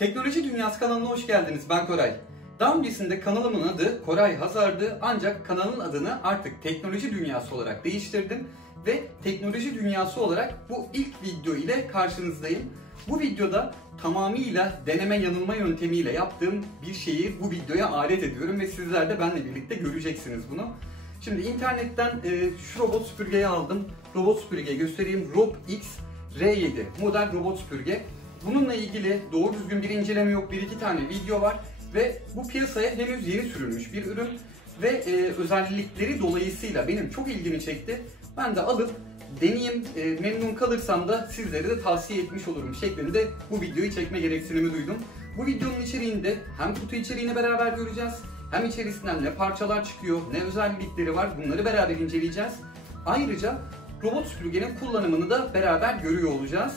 Teknoloji Dünyası kanalına hoş geldiniz. Ben Koray. Daha öncesinde kanalımın adı Koray Hazar'dı, ancak kanalın adını artık Teknoloji Dünyası olarak değiştirdim ve Teknoloji Dünyası olarak bu ilk video ile karşınızdayım. Bu videoda tamamıyla deneme yanılma yöntemiyle yaptığım bir şeyi bu videoya alet ediyorum ve sizler de benimle birlikte göreceksiniz bunu. Şimdi internetten şu robot süpürgeyi aldım. Robot süpürgeyi göstereyim. RobX R7 model robot süpürge. Bununla ilgili doğru düzgün bir inceleme yok. 1-2 tane video var ve bu piyasaya henüz yeni sürülmüş bir ürün ve özellikleri dolayısıyla benim çok ilgimi çekti. Ben de alıp deneyeyim, memnun kalırsam da sizlere de tavsiye etmiş olurum şeklinde bu videoyu çekme gereksinimi duydum. Bu videonun içeriğinde hem kutu içeriğini beraber göreceğiz, hem içerisinden ne parçalar çıkıyor, ne özellikleri var, bunları beraber inceleyeceğiz. Ayrıca robot süpürgenin kullanımını da beraber görüyor olacağız.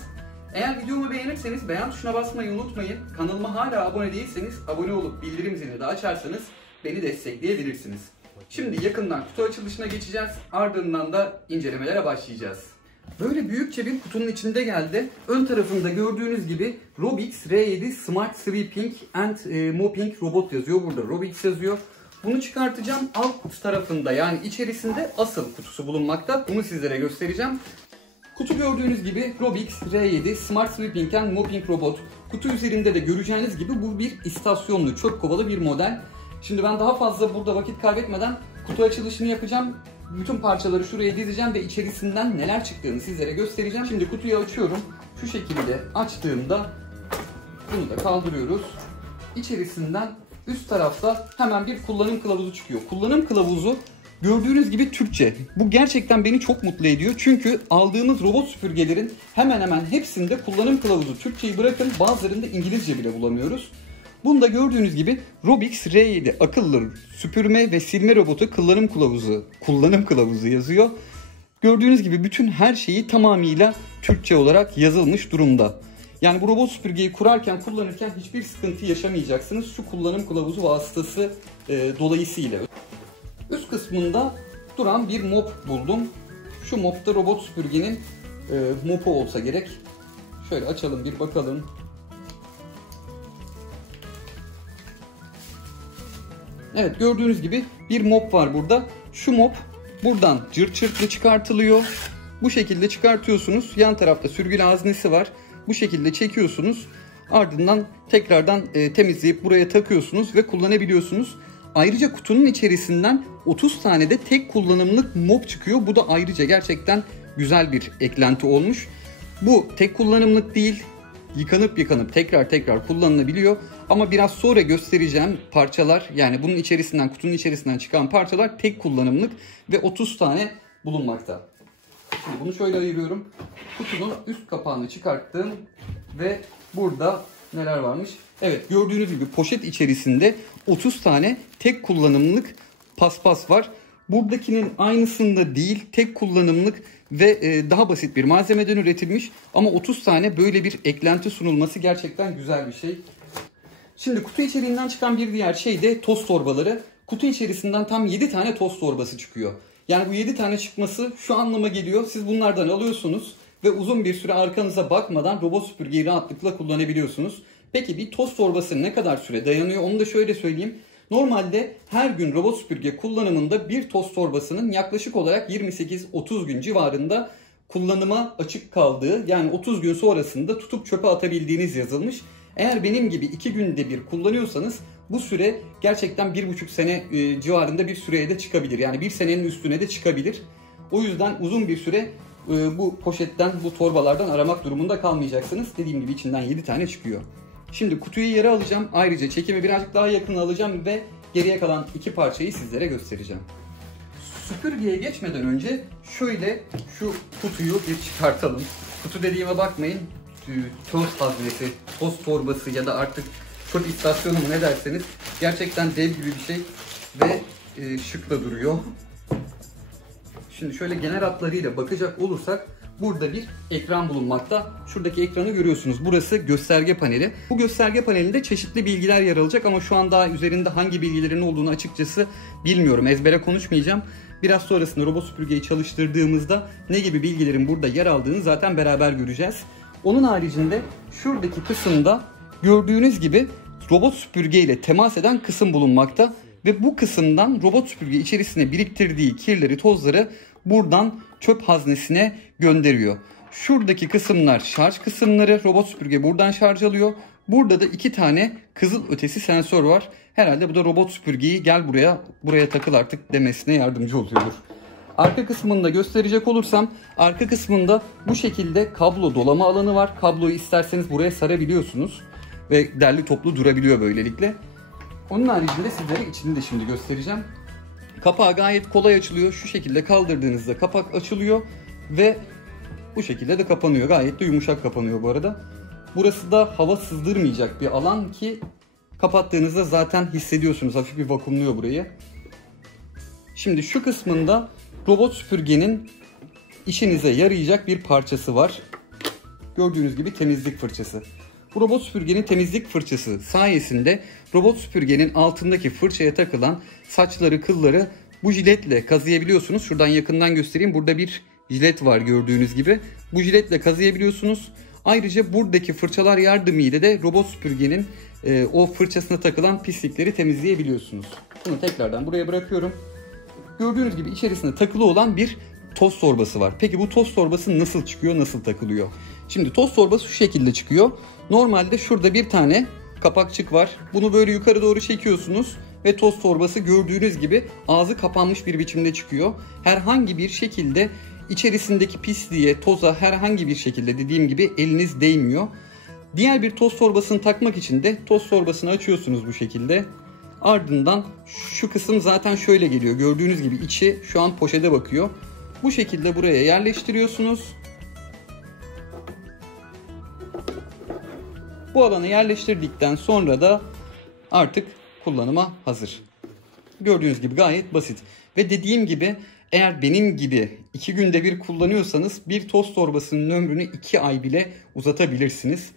Eğer videomu beğenirseniz beğen tuşuna basmayı unutmayın. Kanalıma hala abone değilseniz abone olup bildirim zilini de açarsanız beni destekleyebilirsiniz. Şimdi yakından kutu açılışına geçeceğiz. Ardından da incelemelere başlayacağız. Böyle büyükçe bir kutunun içinde geldi. Ön tarafında gördüğünüz gibi RobX R7 Smart Sweeping and Mopping Robot yazıyor. Burada RobX yazıyor. Bunu çıkartacağım. Alt tarafında yani içerisinde asıl kutusu bulunmakta. Bunu sizlere göstereceğim. Kutu gördüğünüz gibi RobX R7 Smart Sweeping and Mopping Robot. Kutu üzerinde de göreceğiniz gibi bu bir istasyonlu, çöp kovalı bir model. Şimdi ben daha fazla burada vakit kaybetmeden kutu açılışını yapacağım. Bütün parçaları şuraya dizeceğim ve içerisinden neler çıktığını sizlere göstereceğim. Şimdi kutuyu açıyorum. Şu şekilde açtığımda bunu da kaldırıyoruz. İçerisinden üst tarafta hemen bir kullanım kılavuzu çıkıyor. Kullanım kılavuzu gördüğünüz gibi Türkçe. Bu gerçekten beni çok mutlu ediyor. Çünkü aldığımız robot süpürgelerin hemen hemen hepsinde kullanım kılavuzu Türkçeyi bırakın bazılarında İngilizce bile bulamıyoruz. Bunda gördüğünüz gibi RobX R7 akıllı süpürme ve silme robotu kullanım kılavuzu yazıyor. Gördüğünüz gibi bütün her şeyi tamamıyla Türkçe olarak yazılmış durumda. Yani bu robot süpürgeyi kurarken, kullanırken hiçbir sıkıntı yaşamayacaksınız şu kullanım kılavuzu vasıtası dolayısıyla. Üst kısmında duran bir mop buldum. Şu mop da robot süpürgenin mopu olsa gerek. Şöyle açalım bir bakalım. Evet, gördüğünüz gibi bir mop var burada. Şu mop buradan cırt çırtlı çıkartılıyor. Bu şekilde çıkartıyorsunuz. Yan tarafta sürgülü haznesi var. Bu şekilde çekiyorsunuz. Ardından tekrardan temizleyip buraya takıyorsunuz ve kullanabiliyorsunuz. Ayrıca kutunun içerisinden 30 tane de tek kullanımlık mop çıkıyor. Bu da ayrıca gerçekten güzel bir eklenti olmuş. Bu tek kullanımlık değil. Yıkanıp tekrar kullanılabiliyor. Ama biraz sonra göstereceğim parçalar, yani bunun içerisinden, kutunun içerisinden çıkan parçalar tek kullanımlık ve 30 tane bulunmakta. Şimdi bunu şöyle ayırıyorum. Kutunun üst kapağını çıkarttım ve burada neler varmış? Evet, gördüğünüz gibi poşet içerisinde 30 tane tek kullanımlık paspas var. Buradakinin aynısında değil, tek kullanımlık ve daha basit bir malzemeden üretilmiş. Ama 30 tane böyle bir eklenti sunulması gerçekten güzel bir şey. Şimdi kutu içeriğinden çıkan bir diğer şey de toz torbaları. Kutu içerisinden tam 7 tane toz torbası çıkıyor. Yani bu 7 tane çıkması şu anlama geliyor. Siz bunlardan alıyorsunuz ve uzun bir süre arkanıza bakmadan robot süpürgeyi rahatlıkla kullanabiliyorsunuz. Peki bir toz torbası ne kadar süre dayanıyor? Onu da şöyle söyleyeyim. Normalde her gün robot süpürge kullanımında bir toz torbasının yaklaşık olarak 28-30 gün civarında kullanıma açık kaldığı, yani 30 gün sonrasında tutup çöpe atabildiğiniz yazılmış. Eğer benim gibi 2 günde bir kullanıyorsanız bu süre gerçekten 1,5 sene civarında bir süreye de çıkabilir. Yani 1 senenin üstüne de çıkabilir. O yüzden uzun bir süre bu poşetten, bu torbalardan aramak durumunda kalmayacaksınız. Dediğim gibi içinden 7 tane çıkıyor. Şimdi kutuyu yere alacağım. Ayrıca çekimi birazcık daha yakın alacağım ve geriye kalan 2 parçayı sizlere göstereceğim. Süpürgeye geçmeden önce şöyle şu kutuyu bir çıkartalım. Kutu dediğime bakmayın. Toz haznesi, toz torbası ya da artık çöp istasyonu mu ne derseniz gerçekten dev gibi bir şey ve şık da duruyor. Şimdi şöyle genel hatlarıyla bakacak olursak burada bir ekran bulunmakta. Şuradaki ekranı görüyorsunuz. Burası gösterge paneli. Bu gösterge panelinde çeşitli bilgiler yer alacak ama şu an daha üzerinde hangi bilgilerin olduğunu açıkçası bilmiyorum. Ezbere konuşmayacağım. Biraz sonrasında robot süpürgeyi çalıştırdığımızda ne gibi bilgilerin burada yer aldığını zaten beraber göreceğiz. Onun haricinde şuradaki kısımda gördüğünüz gibi robot süpürge ile temas eden kısım bulunmakta ve bu kısımdan robot süpürge içerisine biriktirdiği kirleri, tozları buradan çöp haznesine gönderiyor. Şuradaki kısımlar şarj kısımları, robot süpürge buradan şarj alıyor. Burada da 2 tane kızıl ötesi sensör var. Herhalde bu da robot süpürgeyi gel buraya takıl artık demesine yardımcı oluyordur. Arka kısmını da gösterecek olursam, arka kısmında bu şekilde kablo dolama alanı var. Kabloyu isterseniz buraya sarabiliyorsunuz ve derli toplu durabiliyor böylelikle. Onun haricinde sizlere içini de şimdi göstereceğim. Kapağı gayet kolay açılıyor. Şu şekilde kaldırdığınızda kapak açılıyor ve bu şekilde de kapanıyor. Gayet de yumuşak kapanıyor bu arada. Burası da hava sızdırmayacak bir alan ki kapattığınızda zaten hissediyorsunuz. Hafif bir vakumluyor burayı. Şimdi şu kısmında robot süpürgenin işinize yarayacak bir parçası var. Gördüğünüz gibi temizlik fırçası. Bu robot süpürgenin temizlik fırçası sayesinde robot süpürgenin altındaki fırçaya takılan saçları, kılları bu jiletle kazıyabiliyorsunuz. Şuradan yakından göstereyim. Burada bir jilet var gördüğünüz gibi. Bu jiletle kazıyabiliyorsunuz. Ayrıca buradaki fırçalar yardımıyla da robot süpürgenin o fırçasına takılan pislikleri temizleyebiliyorsunuz. Bunu tekrardan buraya bırakıyorum. Gördüğünüz gibi içerisinde takılı olan bir toz torbası var. Peki bu toz torbası nasıl çıkıyor, nasıl takılıyor? Şimdi toz torbası şu şekilde çıkıyor. Normalde şurada bir tane kapakçık var. Bunu böyle yukarı doğru çekiyorsunuz ve toz torbası gördüğünüz gibi ağzı kapanmış bir biçimde çıkıyor. Herhangi bir şekilde içerisindeki pisliğe, toza herhangi bir şekilde dediğim gibi eliniz değmiyor. Diğer bir toz torbasını takmak için de toz torbasını açıyorsunuz bu şekilde. Ardından şu kısım zaten şöyle geliyor. Gördüğünüz gibi içi şu an poşete bakıyor. Bu şekilde buraya yerleştiriyorsunuz. Bu alanı yerleştirdikten sonra da artık kullanıma hazır. Gördüğünüz gibi gayet basit. Ve dediğim gibi eğer benim gibi 2 günde bir kullanıyorsanız bir toz torbasının ömrünü 2 ay bile uzatabilirsiniz.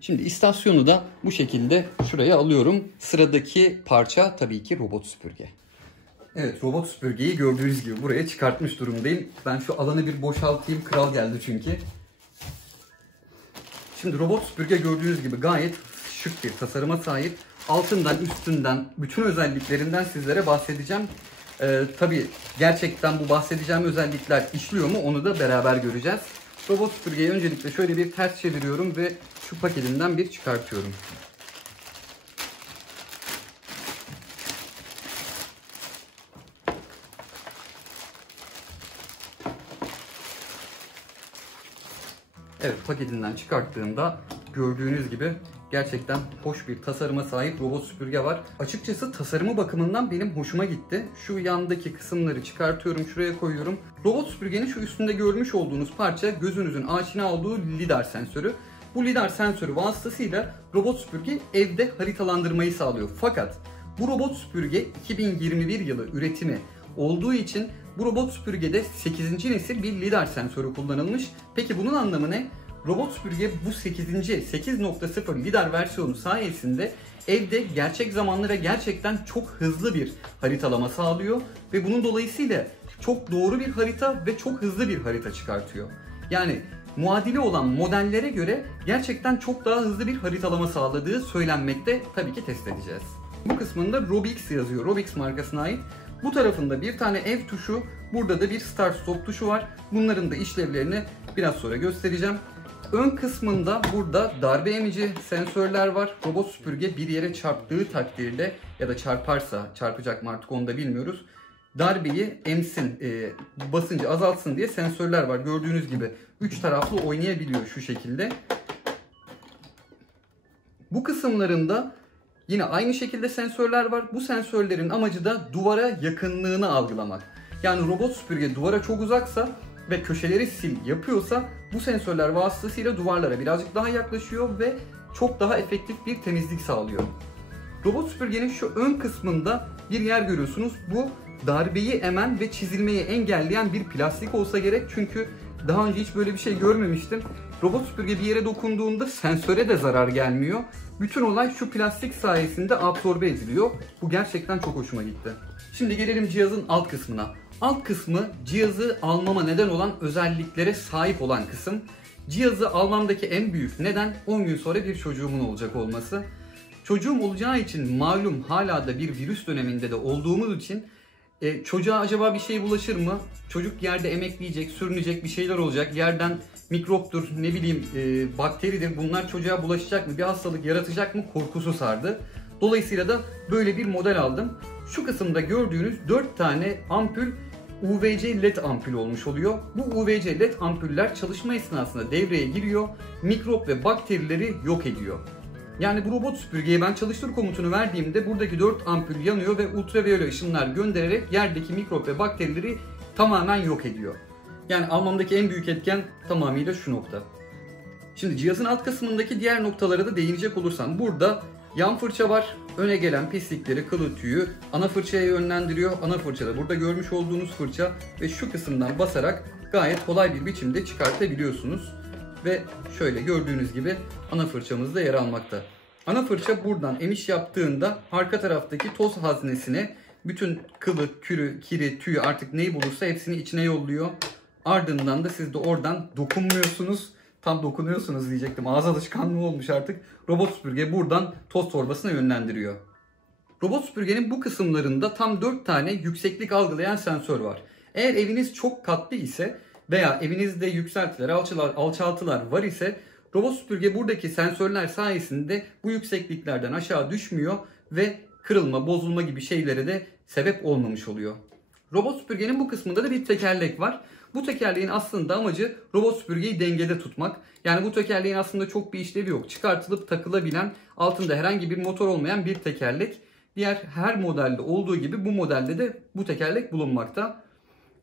Şimdi istasyonu da bu şekilde şuraya alıyorum. Sıradaki parça tabii ki robot süpürge. Evet, robot süpürgeyi gördüğünüz gibi buraya çıkartmış durumdayım. Ben şu alanı bir boşaltayım. Kral geldi çünkü. Şimdi robot süpürge gördüğünüz gibi gayet şık bir tasarıma sahip. Altından, üstünden, bütün özelliklerinden sizlere bahsedeceğim. Tabii gerçekten bu bahsedeceğim özellikler işliyor mu onu da beraber göreceğiz. Robot süpürgeyi öncelikle şöyle bir ters çeviriyorum ve şu paketinden bir çıkartıyorum. Evet, paketinden çıkarttığımda gördüğünüz gibi gerçekten hoş bir tasarıma sahip robot süpürge var. Açıkçası tasarımı bakımından benim hoşuma gitti. Şu yandaki kısımları çıkartıyorum, şuraya koyuyorum. Robot süpürgenin şu üstünde görmüş olduğunuz parça gözünüzün aşina olduğu lidar sensörü. Bu lidar sensörü vasıtasıyla robot süpürge evde haritalandırmayı sağlıyor. Fakat bu robot süpürge 2021 yılı üretimi olduğu için bu robot süpürgede 8. nesil bir lidar sensörü kullanılmış. Peki bunun anlamı ne? Robot süpürge bu 8.0 lidar versiyonu sayesinde evde gerçek zamanlı ve gerçekten çok hızlı bir haritalama sağlıyor. Ve bunun dolayısıyla çok doğru bir harita ve çok hızlı bir harita çıkartıyor. Yani muadili olan modellere göre gerçekten çok daha hızlı bir haritalama sağladığı söylenmekte. Tabii ki test edeceğiz. Bu kısmında Robix yazıyor. Robix markasına ait. Bu tarafında bir tane ev tuşu, burada da bir start stop tuşu var. Bunların da işlevlerini biraz sonra göstereceğim. Ön kısmında burada darbe emici sensörler var. Robot süpürge bir yere çarptığı takdirde ya da çarparsa, çarpacak mı artık onu da bilmiyoruz, darbeyi emsin, basıncı azaltsın diye sensörler var. Gördüğünüz gibi 3 taraflı oynayabiliyor şu şekilde. Bu kısımlarında yine aynı şekilde sensörler var. Bu sensörlerin amacı da duvara yakınlığını algılamak. Yani robot süpürge duvara çok uzaksa ve köşeleri sil yapıyorsa bu sensörler vasıtasıyla duvarlara birazcık daha yaklaşıyor ve çok daha efektif bir temizlik sağlıyor. Robot süpürgenin şu ön kısmında bir yer görüyorsunuz. Bu darbeyi emen ve çizilmeyi engelleyen bir plastik olsa gerek. Çünkü daha önce hiç böyle bir şey görmemiştim. Robot süpürge bir yere dokunduğunda sensöre de zarar gelmiyor. Bütün olay şu plastik sayesinde absorbe ediliyor. Bu gerçekten çok hoşuma gitti. Şimdi gelelim cihazın alt kısmına. Alt kısmı cihazı almama neden olan özelliklere sahip olan kısım. Cihazı almamdaki en büyük neden 10 gün sonra bir çocuğumun olacak olması. Çocuğum olacağı için malum hala da bir virüs döneminde de olduğumuz için çocuğa acaba bir şey bulaşır mı? Çocuk yerde emekleyecek, sürünecek, bir şeyler olacak. Yerden mikroptur, ne bileyim bakteridir, bunlar çocuğa bulaşacak mı? Bir hastalık yaratacak mı? Korkusu sardı. Dolayısıyla da böyle bir model aldım. Şu kısımda gördüğünüz 4 tane ampul UVC LED ampul olmuş oluyor. Bu UVC LED ampuller çalışma esnasında devreye giriyor, mikrop ve bakterileri yok ediyor. Yani bu robot süpürgeye ben çalıştır komutunu verdiğimde buradaki 4 ampul yanıyor ve ultraviyole ışınlar göndererek yerdeki mikrop ve bakterileri tamamen yok ediyor. Yani almamdaki en büyük etken tamamıyla şu nokta. Şimdi cihazın alt kısmındaki diğer noktalara da değinecek olursam, burada yan fırça var. Öne gelen pislikleri, kılı, tüyü ana fırçaya yönlendiriyor. Ana fırçada burada görmüş olduğunuz fırça ve şu kısımdan basarak gayet kolay bir biçimde çıkartabiliyorsunuz. Ve şöyle gördüğünüz gibi ana fırçamızda yer almakta. Ana fırça buradan emiş yaptığında arka taraftaki toz haznesine bütün kılı, kürü, kiri, tüyü artık neyi bulursa hepsini içine yolluyor. Ardından da siz de oradan dokunmuyorsunuz. Tam dokunuyorsunuz diyecektim. Ağız alışkanlığı olmuş artık. Robot süpürge buradan toz torbasına yönlendiriyor. Robot süpürgenin bu kısımlarında tam 4 tane yükseklik algılayan sensör var. Eğer eviniz çok katlı ise veya evinizde yükseltiler, alçaltılar var ise robot süpürge buradaki sensörler sayesinde bu yüksekliklerden aşağı düşmüyor ve kırılma, bozulma gibi şeylere de sebep olmamış oluyor. Robot süpürgenin bu kısmında da bir tekerlek var. Bu tekerleğin aslında amacı robot süpürgeyi dengede tutmak. Yani bu tekerleğin aslında çok bir işlevi yok. Çıkartılıp takılabilen, altında herhangi bir motor olmayan bir tekerlek. Diğer her modelde olduğu gibi bu modelde de bu tekerlek bulunmakta.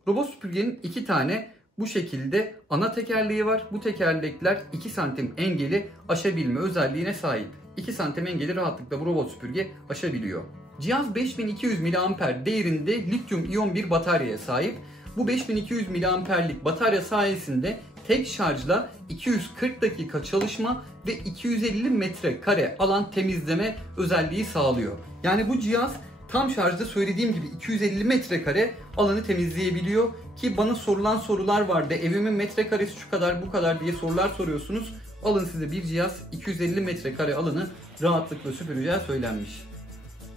Robot süpürgenin 2 tane bu şekilde ana tekerleği var. Bu tekerlekler 2 santim engeli aşabilme özelliğine sahip. 2 santim engeli rahatlıkla bu robot süpürge aşabiliyor. Cihaz 5200 mAh değerinde lityum iyon bir bataryaya sahip. Bu 5200 mAh'lik batarya sayesinde tek şarjla 240 dakika çalışma ve 250 metrekare alan temizleme özelliği sağlıyor. Yani bu cihaz tam şarjda söylediğim gibi 250 metrekare alanı temizleyebiliyor ki bana sorulan sorular vardı. Evimin metrekaresi şu kadar bu kadar diye sorular soruyorsunuz. Alın size bir cihaz 250 metrekare alanı rahatlıkla süpüreceği söylenmiş.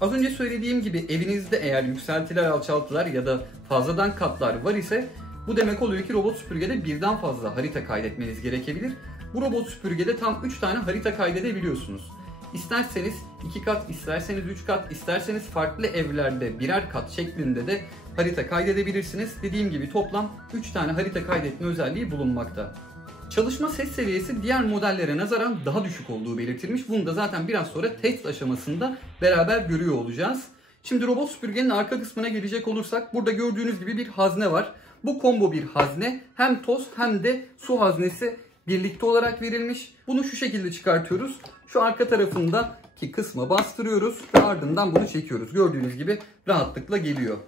Az önce söylediğim gibi evinizde eğer yükseltiler, alçaltılar ya da fazladan katlar var ise bu demek oluyor ki robot süpürgede birden fazla harita kaydetmeniz gerekebilir. Bu robot süpürgede tam 3 tane harita kaydedebiliyorsunuz. İsterseniz 2 kat, isterseniz 3 kat, isterseniz farklı evlerde birer kat şeklinde de harita kaydedebilirsiniz. Dediğim gibi toplam 3 tane harita kaydetme özelliği bulunmakta. Çalışma ses seviyesi diğer modellere nazaran daha düşük olduğu belirtilmiş. Bunu da zaten biraz sonra test aşamasında beraber görüyor olacağız. Şimdi robot süpürgenin arka kısmına gelecek olursak burada gördüğünüz gibi bir hazne var. Bu combo bir hazne, hem toz hem de su haznesi birlikte olarak verilmiş. Bunu şu şekilde çıkartıyoruz. Şu arka tarafındaki kısma bastırıyoruz ve ardından bunu çekiyoruz. Gördüğünüz gibi rahatlıkla geliyor.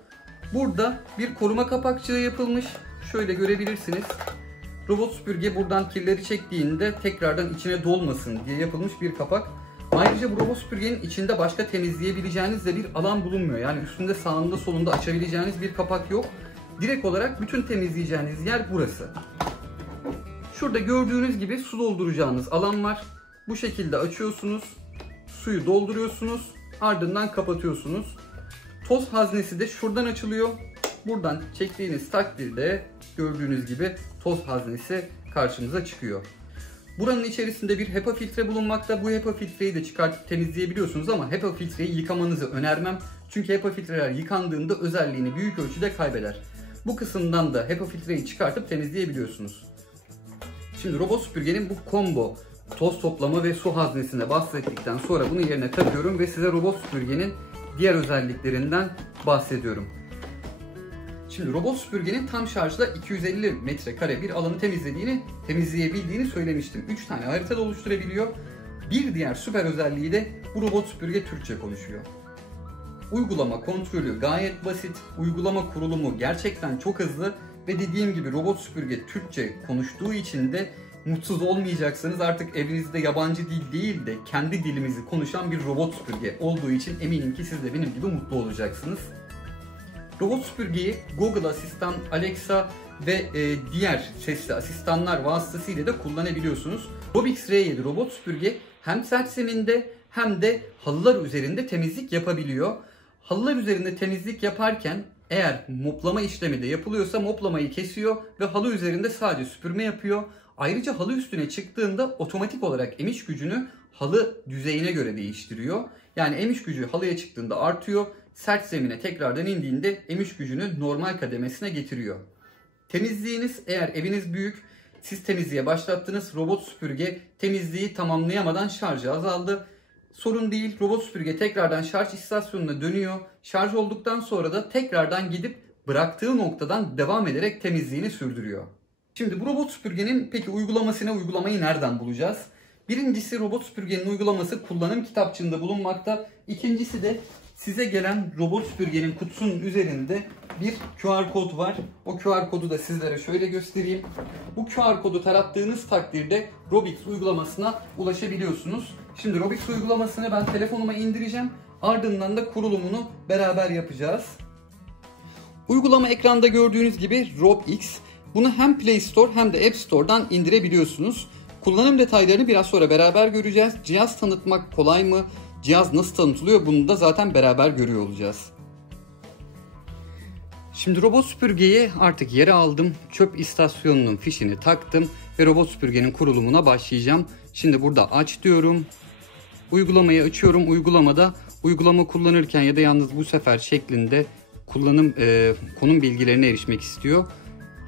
Burada bir koruma kapakçığı yapılmış. Şöyle görebilirsiniz. Robot süpürge buradan kirleri çektiğinde tekrardan içine dolmasın diye yapılmış bir kapak. Ayrıca bu robot süpürgenin içinde başka temizleyebileceğiniz de bir alan bulunmuyor. Yani üstünde, sağında, solunda açabileceğiniz bir kapak yok. Direkt olarak bütün temizleyeceğiniz yer burası. Şurada gördüğünüz gibi su dolduracağınız alan var. Bu şekilde açıyorsunuz, suyu dolduruyorsunuz, ardından kapatıyorsunuz. Toz haznesi de şuradan açılıyor. Buradan çektiğiniz takdirde gördüğünüz gibi toz haznesi karşımıza çıkıyor. Buranın içerisinde bir HEPA filtre bulunmakta. Bu HEPA filtreyi de çıkartıp temizleyebiliyorsunuz ama HEPA filtreyi yıkamanızı önermem. Çünkü HEPA filtreler yıkandığında özelliğini büyük ölçüde kaybeder. Bu kısımdan da HEPA filtreyi çıkartıp temizleyebiliyorsunuz. Şimdi robot süpürgenin bu combo toz toplama ve su haznesine bahsettikten sonra bunu yerine takıyorum ve size robot süpürgenin diğer özelliklerinden bahsediyorum. Şimdi robot süpürgenin tam şarjla 250 metrekare bir alanı temizleyebildiğini söylemiştim. 3 tane haritada oluşturabiliyor. Bir diğer süper özelliği de bu robot süpürge Türkçe konuşuyor. Uygulama kontrolü gayet basit. Uygulama kurulumu gerçekten çok hızlı ve dediğim gibi robot süpürge Türkçe konuştuğu için de mutsuz olmayacaksınız. Artık evinizde yabancı dil değil de kendi dilimizi konuşan bir robot süpürge olduğu için eminim ki siz de benim gibi mutlu olacaksınız. Robot süpürgeyi Google Asistan, Alexa ve diğer sesli asistanlar vasıtasıyla da kullanabiliyorsunuz. Robix R7 robot süpürge hem sert zeminde hem de halılar üzerinde temizlik yapabiliyor. Halılar üzerinde temizlik yaparken eğer moplama işlemi de yapılıyorsa moplamayı kesiyor ve halı üzerinde sadece süpürme yapıyor. Ayrıca halı üstüne çıktığında otomatik olarak emiş gücünü halı düzeyine göre değiştiriyor. Yani emiş gücü halıya çıktığında artıyor, sert zemine tekrardan indiğinde emiş gücünü normal kademesine getiriyor. Temizliğiniz, eğer eviniz büyük, siz temizliğe başlattınız, robot süpürge temizliği tamamlayamadan şarjı azaldı. Sorun değil, robot süpürge tekrardan şarj istasyonuna dönüyor. Şarj olduktan sonra da tekrardan gidip bıraktığı noktadan devam ederek temizliğini sürdürüyor. Şimdi bu robot süpürgenin peki uygulamayı nereden bulacağız? Birincisi, robot süpürgenin uygulaması kullanım kitapçığında bulunmakta. İkincisi de size gelen robot süpürgenin kutusunun üzerinde bir QR kod var. O QR kodu da sizlere şöyle göstereyim. Bu QR kodu tarattığınız takdirde Robix uygulamasına ulaşabiliyorsunuz. Şimdi Robix uygulamasını ben telefonuma indireceğim. Ardından da kurulumunu beraber yapacağız. Uygulama ekranda gördüğünüz gibi Robix. Bunu hem Play Store hem de App Store'dan indirebiliyorsunuz. Kullanım detaylarını biraz sonra beraber göreceğiz. Cihaz tanıtmak kolay mı? Cihaz nasıl tanıtılıyor? Bunu da zaten beraber görüyor olacağız. Şimdi robot süpürgeyi artık yere aldım. Çöp istasyonunun fişini taktım ve robot süpürgenin kurulumuna başlayacağım. Şimdi burada aç diyorum. Uygulamayı açıyorum. Uygulama kullanırken ya da yalnız bu sefer şeklinde konum bilgilerine erişmek istiyor.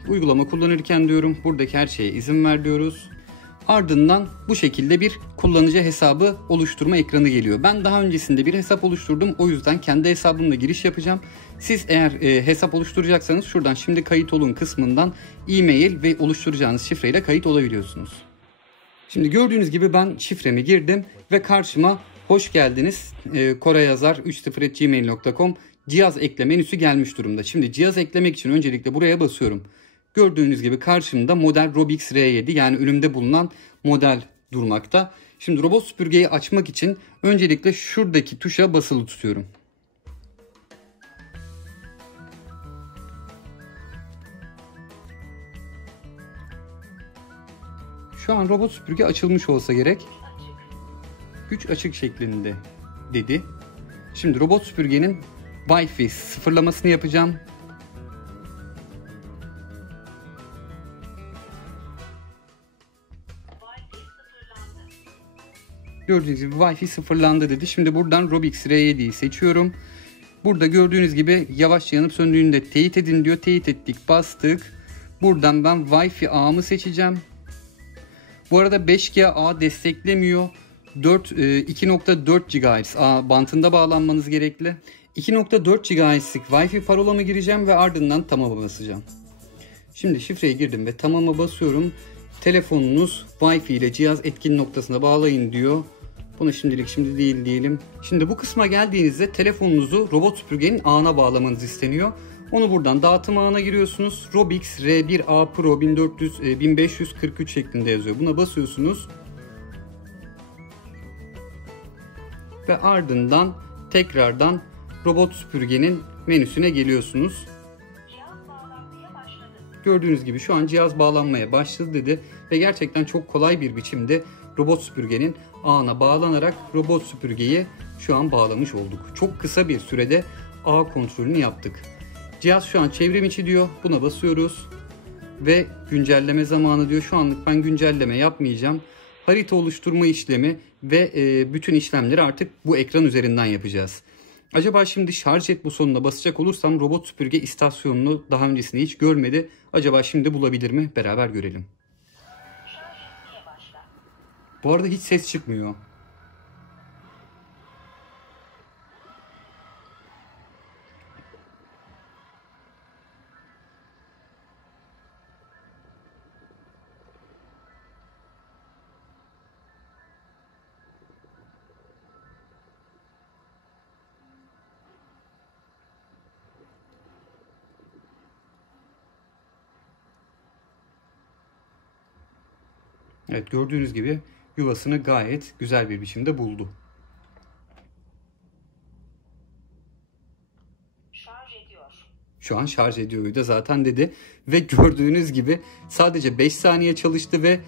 Uygulama kullanırken diyorum. Buradaki her şeye izin ver diyoruz. Ardından bu şekilde bir kullanıcı hesabı oluşturma ekranı geliyor. Ben daha öncesinde bir hesap oluşturdum. O yüzden kendi hesabımla giriş yapacağım. Siz eğer hesap oluşturacaksanız şuradan şimdi kayıt olun kısmından e-mail ve oluşturacağınız şifreyle kayıt olabiliyorsunuz. Şimdi gördüğünüz gibi ben şifremi girdim ve karşıma hoş geldiniz korayazar30@gmail.com cihaz ekle menüsü gelmiş durumda. Şimdi cihaz eklemek için öncelikle buraya basıyorum. Gördüğünüz gibi karşımda model Robix R7 yani önümde bulunan model durmakta. Şimdi robot süpürgeyi açmak için öncelikle şuradaki tuşa basılı tutuyorum. Şu an robot süpürge açılmış olsa gerek. Güç açık şeklinde dedi. Şimdi robot süpürgenin Wi-Fi sıfırlamasını yapacağım. Gördüğünüz gibi Wi-Fi sıfırlandı dedi. Şimdi buradan Robix R7'yi seçiyorum. Burada gördüğünüz gibi yavaşça yanıp söndüğünde teyit edin diyor. Teyit ettik, bastık. Buradan ben Wi-Fi ağımı seçeceğim. Bu arada 5G ağ desteklemiyor. 2.4 GHz ağ bantında bağlanmanız gerekli. 2.4 GHz'lik Wi-Fi parolamı gireceğim ve ardından tamam'a basacağım. Şimdi şifreyi girdim ve tamam'a basıyorum. Telefonunuz Wi-Fi ile cihaz etkin noktasına bağlayın diyor. Bunu şimdi değil diyelim. Şimdi bu kısma geldiğinizde telefonunuzu robot süpürgenin ağına bağlamanız isteniyor. Onu buradan dağıtım ağına giriyorsunuz. Robix R1A Pro 1543 şeklinde yazıyor. Buna basıyorsunuz. Ve ardından tekrardan robot süpürgenin menüsüne geliyorsunuz. Gördüğünüz gibi şu an cihaz bağlanmaya başladı dedi ve gerçekten çok kolay bir biçimde robot süpürgenin ağına bağlanarak robot süpürgeyi şu an bağlamış olduk. Çok kısa bir sürede ağ kontrolünü yaptık. Cihaz şu an çevrim içi diyor. Buna basıyoruz ve güncelleme zamanı diyor. Şu anlık ben güncelleme yapmayacağım. Harita oluşturma işlemi ve bütün işlemleri artık bu ekran üzerinden yapacağız. Acaba şimdi şarj et butonuna basacak olursam robot süpürge istasyonunu daha öncesinde hiç görmedi. Acaba şimdi bulabilir mi? Beraber görelim. Bu arada hiç ses çıkmıyor. Evet, gördüğünüz gibi yuvasını gayet güzel bir biçimde buldu. Şu an şarj ediyor da zaten dedi. Ve gördüğünüz gibi sadece 5 saniye çalıştı ve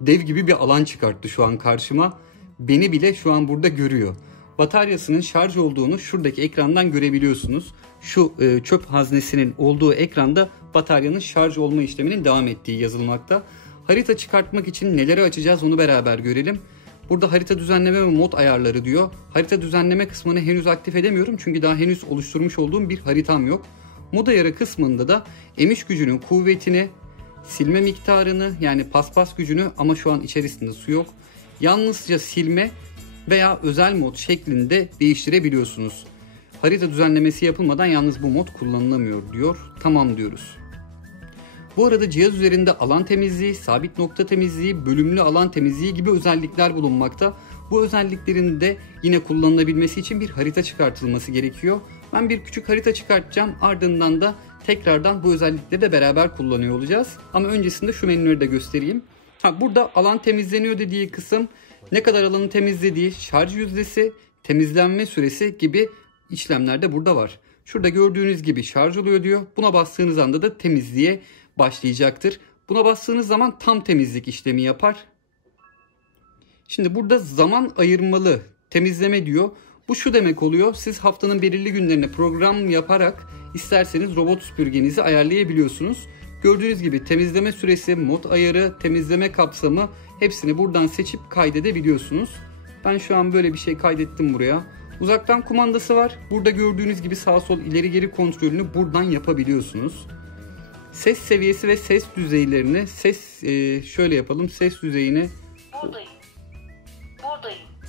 dev gibi bir alan çıkarttı şu an karşıma. Beni bile şu an burada görüyor. Bataryasının şarj olduğunu şuradaki ekrandan görebiliyorsunuz. Şu çöp haznesinin olduğu ekranda bataryanın şarj olma işleminin devam ettiği yazılmakta. Harita çıkartmak için neleri açacağız onu beraber görelim. Burada harita düzenleme ve mod ayarları diyor. Harita düzenleme kısmını henüz aktif edemiyorum çünkü daha henüz oluşturmuş olduğum bir haritam yok. Mod ayarı kısmında da emiş gücünün kuvvetini, silme miktarını yani paspas gücünü ama şu an içerisinde su yok. Yalnızca silme veya özel mod şeklinde değiştirebiliyorsunuz. Harita düzenlemesi yapılmadan yalnız bu mod kullanılamıyor diyor. Tamam diyoruz. Bu arada cihaz üzerinde alan temizliği, sabit nokta temizliği, bölümlü alan temizliği gibi özellikler bulunmakta. Bu özelliklerin de yine kullanılabilmesi için bir harita çıkartılması gerekiyor. Ben bir küçük harita çıkartacağım. Ardından da tekrardan bu özellikleri de beraber kullanıyor olacağız. Ama öncesinde şu menüleri de göstereyim. Burada alan temizleniyor dediği kısım, ne kadar alanı temizlediği, şarj yüzdesi, temizlenme süresi gibi işlemler de burada var. Şurada gördüğünüz gibi şarj oluyor diyor. Buna bastığınız anda da temizliğe başlayacaktır. Buna bastığınız zaman tam temizlik işlemi yapar. Şimdi burada zaman ayırmalı temizleme diyor. Bu şu demek oluyor. Siz haftanın belirli günlerine program yaparak isterseniz robot süpürgenizi ayarlayabiliyorsunuz. Gördüğünüz gibi temizleme süresi, mod ayarı, temizleme kapsamı hepsini buradan seçip kaydedebiliyorsunuz. Ben şu an böyle bir şey kaydettim buraya. Uzaktan kumandası var. Burada gördüğünüz gibi sağ sol ileri geri kontrolünü buradan yapabiliyorsunuz. Ses seviyesi ve ses düzeylerini şöyle yapalım. Ses düzeyini buradayım.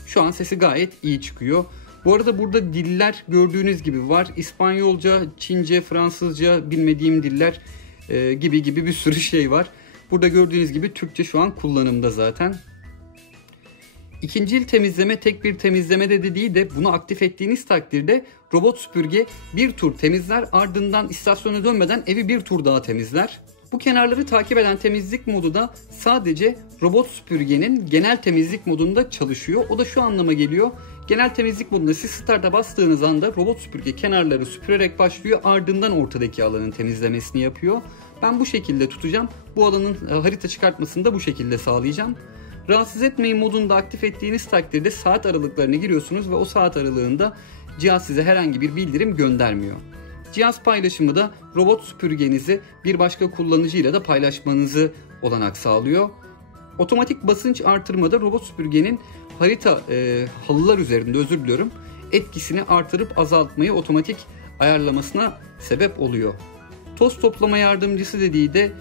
Şu an sesi gayet iyi çıkıyor. Bu arada burada diller gördüğünüz gibi var. İspanyolca, Çince, Fransızca, bilmediğim diller gibi bir sürü şey var. Burada gördüğünüz gibi Türkçe şu an kullanımda zaten. İkincil temizleme tek bir temizleme de dediği de bunu aktif ettiğiniz takdirde robot süpürge bir tur temizler, ardından istasyona dönmeden evi bir tur daha temizler. Bu kenarları takip eden temizlik modu da sadece robot süpürgenin genel temizlik modunda çalışıyor. O da şu anlama geliyor. Genel temizlik modunda siz start'a bastığınız anda robot süpürge kenarları süpürerek başlıyor, ardından ortadaki alanın temizlemesini yapıyor. Ben bu şekilde tutacağım. Bu alanın harita çıkartmasını da bu şekilde sağlayacağım. Rahatsız etmeyin modunu da aktif ettiğiniz takdirde saat aralıklarına giriyorsunuz ve o saat aralığında cihaz size herhangi bir bildirim göndermiyor. Cihaz paylaşımı da robot süpürgenizi bir başka kullanıcıyla da paylaşmanızı olanak sağlıyor. Otomatik basınç artırmada robot süpürgenin harita halılar üzerinde etkisini artırıp azaltmayı otomatik ayarlamasına sebep oluyor. Toz toplama yardımcısı dediği de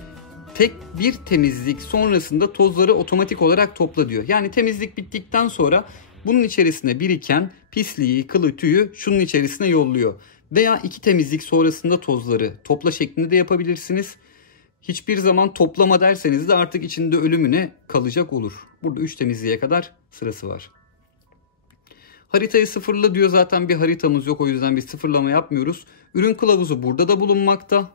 tek bir temizlik sonrasında tozları otomatik olarak topla diyor. Yani temizlik bittikten sonra bunun içerisine biriken pisliği, kılı, tüyü şunun içerisine yolluyor. Veya 2 temizlik sonrasında tozları topla şeklinde de yapabilirsiniz. Hiçbir zaman toplama derseniz de artık içinde ölümüne kalacak olur. Burada 3 temizliğe kadar sırası var. Haritayı sıfırla diyor, zaten bir haritamız yok, o yüzden bir sıfırlama yapmıyoruz. Ürün kılavuzu burada da bulunmakta.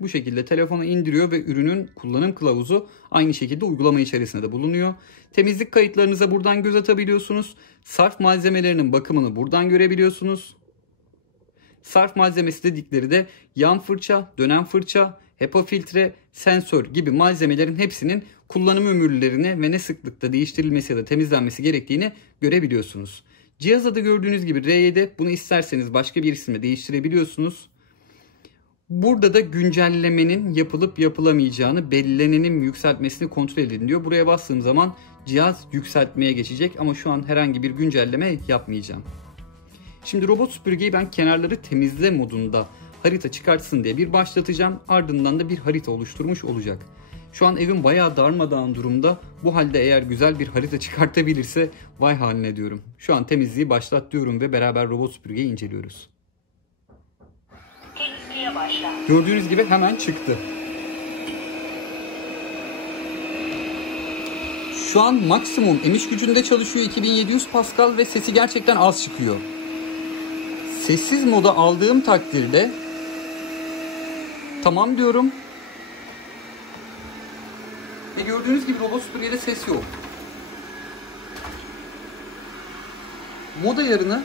Bu şekilde telefona indiriyor ve ürünün kullanım kılavuzu aynı şekilde uygulama içerisinde de bulunuyor. Temizlik kayıtlarınıza buradan göz atabiliyorsunuz. Sarf malzemelerinin bakımını buradan görebiliyorsunuz. Sarf malzemesi dedikleri de yan fırça, dönen fırça, HEPA filtre, sensör gibi malzemelerin hepsinin kullanım ömürlerini ve ne sıklıkta değiştirilmesi ya da temizlenmesi gerektiğini görebiliyorsunuz. Cihaz adı gördüğünüz gibi R7. Bunu isterseniz başka bir isimle değiştirebiliyorsunuz. Burada da güncellemenin yapılıp yapılamayacağını, belirlenenin yükseltmesini kontrol edin diyor. Buraya bastığım zaman cihaz yükseltmeye geçecek ama şu an herhangi bir güncelleme yapmayacağım. Şimdi robot süpürgeyi ben kenarları temizle modunda harita çıkartsın diye bir başlatacağım. Ardından da bir harita oluşturmuş olacak. Şu an evim bayağı darmadağın durumda. Bu halde eğer güzel bir harita çıkartabilirse vay haline diyorum. Şu an temizliği başlat diyorum ve beraber robot süpürgeyi inceliyoruz. Temizliğe başla. Gördüğünüz gibi hemen çıktı. Şu an maksimum emiş gücünde çalışıyor, 2700 Pascal ve sesi gerçekten az çıkıyor. Sessiz moda aldığım takdirde tamam diyorum. Ve gördüğünüz gibi robot süpürgede ses yok. Mod ayarını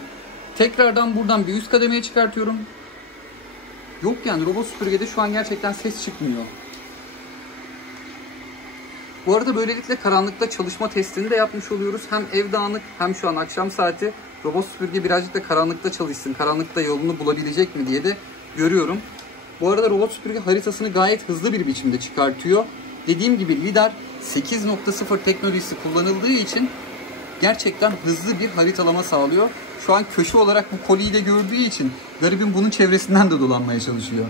tekrardan buradan bir üst kademeye çıkartıyorum. yok yani robot süpürgede şu an gerçekten ses çıkmıyor. Bu arada böylelikle karanlıkta çalışma testini de yapmış oluyoruz. Hem ev dağınık hem şu an akşam saati. Robot süpürge birazcık da karanlıkta çalışsın. Karanlıkta yolunu bulabilecek mi diye de görüyorum. Bu arada robot süpürge haritasını gayet hızlı bir biçimde çıkartıyor. Dediğim gibi lidar 8.0 teknolojisi kullanıldığı için gerçekten hızlı bir haritalama sağlıyor. Şu an köşe olarak bu koliyi de gördüğü için garibim bunun çevresinden de dolanmaya çalışıyor.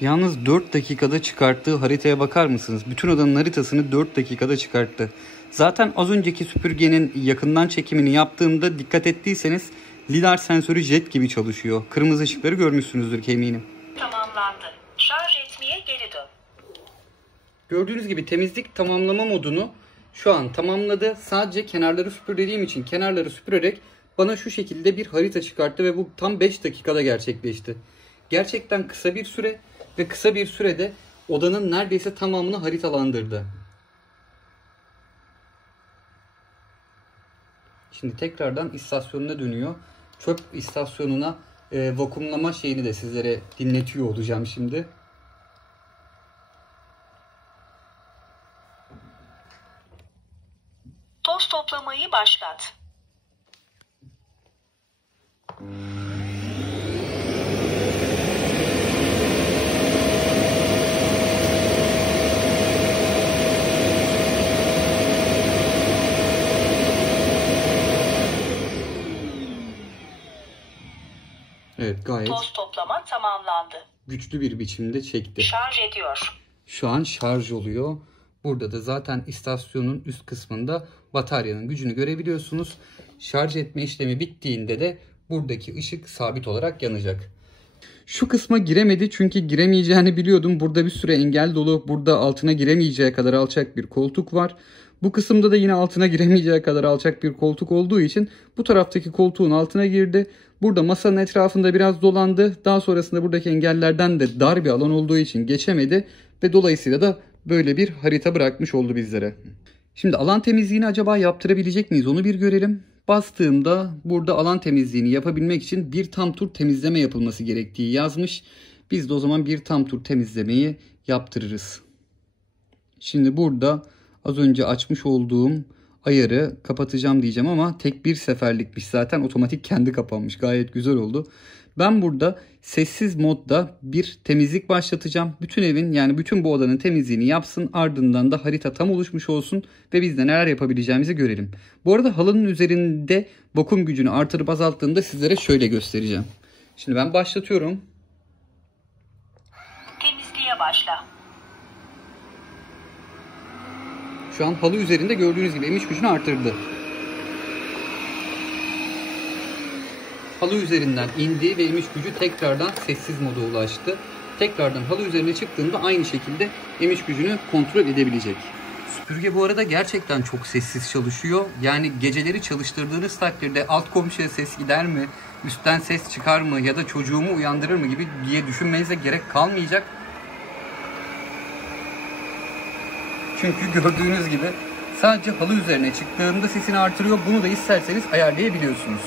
Yalnız 4 dakikada çıkarttığı haritaya bakar mısınız? Bütün odanın haritasını 4 dakikada çıkarttı. Zaten az önceki süpürgenin yakından çekimini yaptığımda dikkat ettiyseniz lidar sensörü jet gibi çalışıyor. Kırmızı ışıkları görmüşsünüzdür eminim. Tamamlandı. Şarj etmeye geri dön. Gördüğünüz gibi temizlik tamamlama modunu şu an tamamladı. Sadece kenarları süpürlediğim için kenarları süpürerek bana şu şekilde bir harita çıkarttı ve bu tam 5 dakikada gerçekleşti. Gerçekten kısa bir süre ve kısa bir sürede odanın neredeyse tamamını haritalandırdı. Şimdi tekrardan istasyonuna dönüyor. Çöp istasyonuna vakumlama şeyini de sizlere dinletiyor olacağım şimdi. Toz toplamayı başlat. Evet, gayet Toz toplama tamamlandı. güçlü bir biçimde çekti. Şarj ediyor. Şu an şarj oluyor. Burada da zaten istasyonun üst kısmında bataryanın gücünü görebiliyorsunuz. Şarj etme işlemi bittiğinde de buradaki ışık sabit olarak yanacak. Şu kısma giremedi çünkü giremeyeceğini biliyordum. Burada bir sürü engel dolu. Burada altına giremeyeceği kadar alçak bir koltuk var. Bu kısımda da yine altına giremeyeceği kadar alçak bir koltuk olduğu için bu taraftaki koltuğun altına girdi. Burada masanın etrafında biraz dolandı. Daha sonrasında buradaki engellerden de dar bir alan olduğu için geçemedi. Ve dolayısıyla da böyle bir harita bırakmış oldu bizlere. Şimdi alan temizliğini acaba yaptırabilecek miyiz onu bir görelim. Bastığımda burada alan temizliğini yapabilmek için bir tam tur temizleme yapılması gerektiği yazmış. Biz de o zaman bir tam tur temizlemeyi yaptırırız. Şimdi burada az önce açmış olduğum ayarı kapatacağım diyeceğim ama tek bir seferlikmiş zaten, otomatik kendi kapanmış. Gayet güzel oldu. Ben burada sessiz modda bir temizlik başlatacağım. Bütün evin, yani bütün bu odanın temizliğini yapsın. Ardından da harita tam oluşmuş olsun ve biz de neler yapabileceğimizi görelim. Bu arada halının üzerinde vakum gücünü artırıp azalttığımda sizlere şöyle göstereceğim. Şimdi ben başlatıyorum. Temizliğe başla. Şu an halı üzerinde gördüğünüz gibi emiş gücünü artırdı. Halı üzerinden indi ve emiş gücü tekrardan sessiz moda ulaştı. Tekrardan halı üzerine çıktığında aynı şekilde emiş gücünü kontrol edebilecek. Süpürge bu arada gerçekten çok sessiz çalışıyor. Yani geceleri çalıştırdığınız takdirde alt komşuya ses gider mi, üstten ses çıkar mı ya da çocuğumu uyandırır mı gibi diye düşünmenize gerek kalmayacak. Çünkü gördüğünüz gibi sadece halı üzerine çıktığında sesini artırıyor. Bunu da isterseniz ayarlayabiliyorsunuz.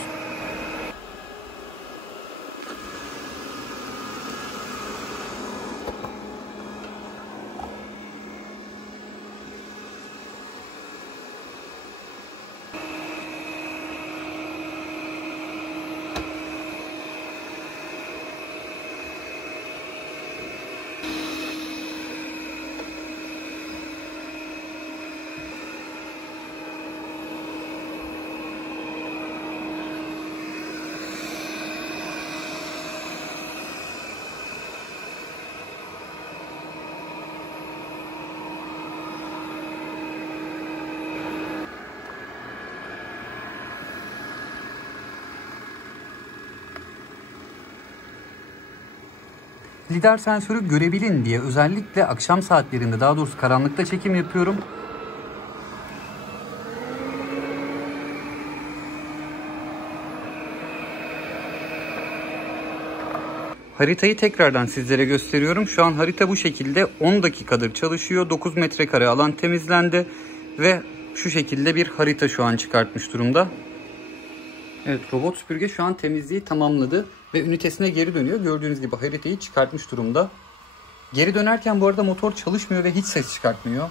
lidar sensörü görebilin diye özellikle akşam saatlerinde, daha doğrusu karanlıkta çekim yapıyorum. Haritayı tekrardan sizlere gösteriyorum. Şu an harita bu şekilde 10 dakikadır çalışıyor. 9 metrekare alan temizlendi ve şu şekilde bir harita şu an çıkartmış durumda. Evet, robot süpürge şu an temizliği tamamladı ve ünitesine geri dönüyor. Gördüğünüz gibi haritayı çıkartmış durumda. Geri dönerken bu arada motor çalışmıyor ve hiç ses çıkartmıyor.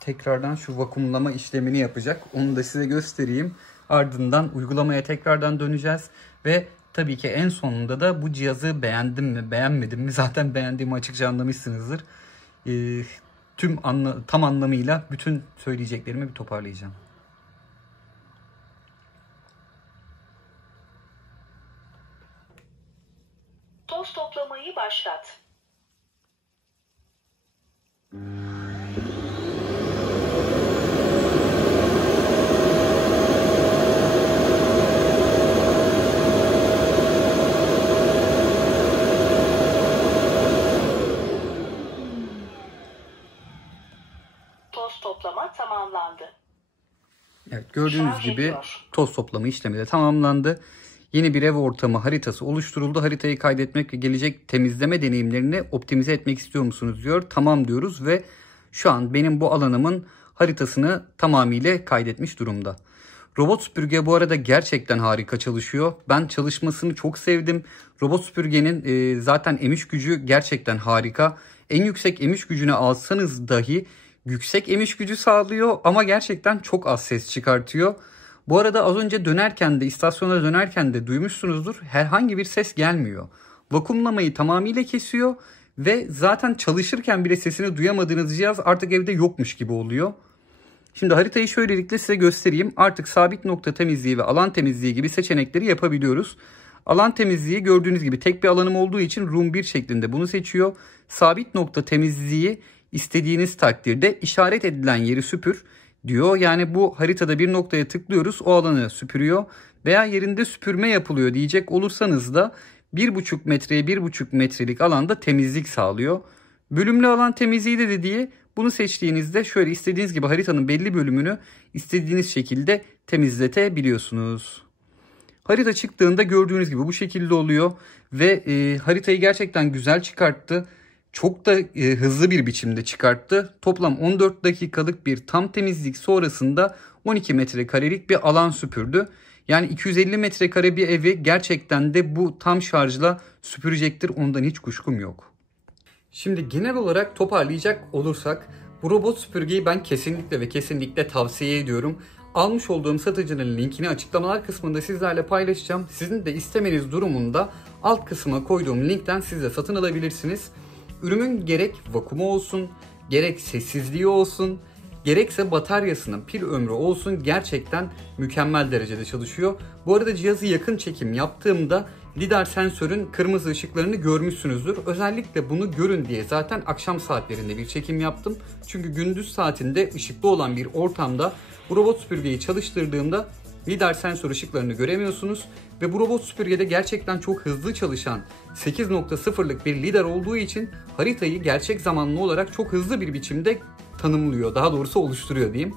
Tekrardan şu vakumlama işlemini yapacak. Onu da size göstereyim. Ardından uygulamaya tekrardan döneceğiz. Ve tabii ki en sonunda da bu cihazı beğendim mi beğenmedim mi? Zaten beğendiğimi açıkça anlamışsınızdır. Tam anlamıyla bütün söyleyeceklerimi bir toparlayacağım. Toz toplamayı başlat. Toz toplama tamamlandı. Evet, gördüğünüz gibi toz toplama işlemi de tamamlandı. Yeni bir ev ortamı haritası oluşturuldu. Haritayı kaydetmek ve gelecek temizleme deneyimlerini optimize etmek istiyor musunuz diyor. Tamam diyoruz ve şu an benim bu alanımın haritasını tamamıyla kaydetmiş durumda. Robot süpürge bu arada gerçekten harika çalışıyor. Ben çalışmasını çok sevdim. Robot süpürgenin zaten emiş gücü gerçekten harika. En yüksek emiş gücüne alsanız dahi yüksek emiş gücü sağlıyor ama gerçekten çok az ses çıkartıyor. Bu arada az önce dönerken de, istasyona dönerken de duymuşsunuzdur, herhangi bir ses gelmiyor. Vakumlamayı tamamıyla kesiyor ve zaten çalışırken bile sesini duyamadığınız cihaz artık evde yokmuş gibi oluyor. Şimdi haritayı şöylelikle size göstereyim. Artık sabit nokta temizliği ve alan temizliği gibi seçenekleri yapabiliyoruz. Alan temizliği gördüğünüz gibi tek bir alanım olduğu için Room 1 şeklinde bunu seçiyor. Sabit nokta temizliği istediğiniz takdirde işaret edilen yeri süpür diyor. Yani bu haritada bir noktaya tıklıyoruz, o alanı süpürüyor. Veya yerinde süpürme yapılıyor diyecek olursanız da 1,5 metreye 1,5 metrelik alanda temizlik sağlıyor. Bölümlü alan temizliği de dediği, bunu seçtiğinizde şöyle istediğiniz gibi haritanın belli bölümünü istediğiniz şekilde temizletebiliyorsunuz. Harita çıktığında gördüğünüz gibi bu şekilde oluyor ve haritayı gerçekten güzel çıkarttı. Çok da hızlı bir biçimde çıkarttı. Toplam 14 dakikalık bir tam temizlik sonrasında 12 metrekarelik bir alan süpürdü. Yani 250 metrekare bir evi gerçekten de bu tam şarjla süpürecektir. Ondan hiç kuşkum yok. Şimdi genel olarak toparlayacak olursak bu robot süpürgeyi ben kesinlikle ve kesinlikle tavsiye ediyorum. Almış olduğum satıcının linkini açıklamalar kısmında sizlerle paylaşacağım. Sizin de istemeniz durumunda alt kısma koyduğum linkten siz de satın alabilirsiniz. Ürünün gerek vakumu olsun, gerek sessizliği olsun, gerekse bataryasının pil ömrü olsun gerçekten mükemmel derecede çalışıyor. Bu arada cihazı yakın çekim yaptığımda lidar sensörün kırmızı ışıklarını görmüşsünüzdür. Özellikle bunu görün diye zaten akşam saatlerinde bir çekim yaptım. Çünkü gündüz saatinde ışıklı olan bir ortamda bu robot süpürgeyi çalıştırdığımda lidar sensör ışıklarını göremiyorsunuz. Ve bu robot süpürgede gerçekten çok hızlı çalışan 8.0'lık bir lidar olduğu için haritayı gerçek zamanlı olarak çok hızlı bir biçimde tanımlıyor. Daha doğrusu oluşturuyor diyeyim.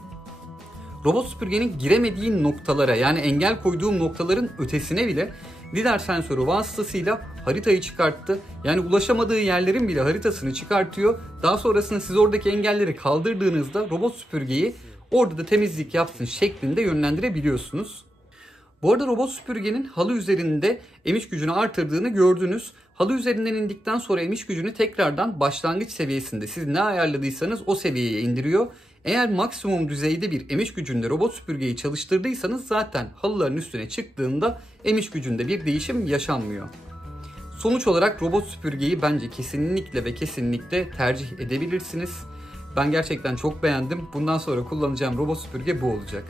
Robot süpürgenin giremediği noktalara, yani engel koyduğum noktaların ötesine bile lidar sensörü vasıtasıyla haritayı çıkarttı. Yani ulaşamadığı yerlerin bile haritasını çıkartıyor. Daha sonrasında siz oradaki engelleri kaldırdığınızda robot süpürgeyi orada da temizlik yapsın şeklinde yönlendirebiliyorsunuz. Bu arada robot süpürgenin halı üzerinde emiş gücünü artırdığını gördünüz. Halı üzerinden indikten sonra emiş gücünü tekrardan başlangıç seviyesinde siz ne ayarladıysanız o seviyeye indiriyor. Eğer maksimum düzeyde bir emiş gücünde robot süpürgeyi çalıştırdıysanız zaten halıların üstüne çıktığında emiş gücünde bir değişim yaşanmıyor. Sonuç olarak robot süpürgeyi bence kesinlikle ve kesinlikle tercih edebilirsiniz. Ben gerçekten çok beğendim. Bundan sonra kullanacağım robot süpürge bu olacak.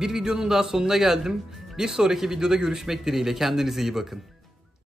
Bir videonun daha sonuna geldim. Bir sonraki videoda görüşmek dileğiyle. Kendinize iyi bakın.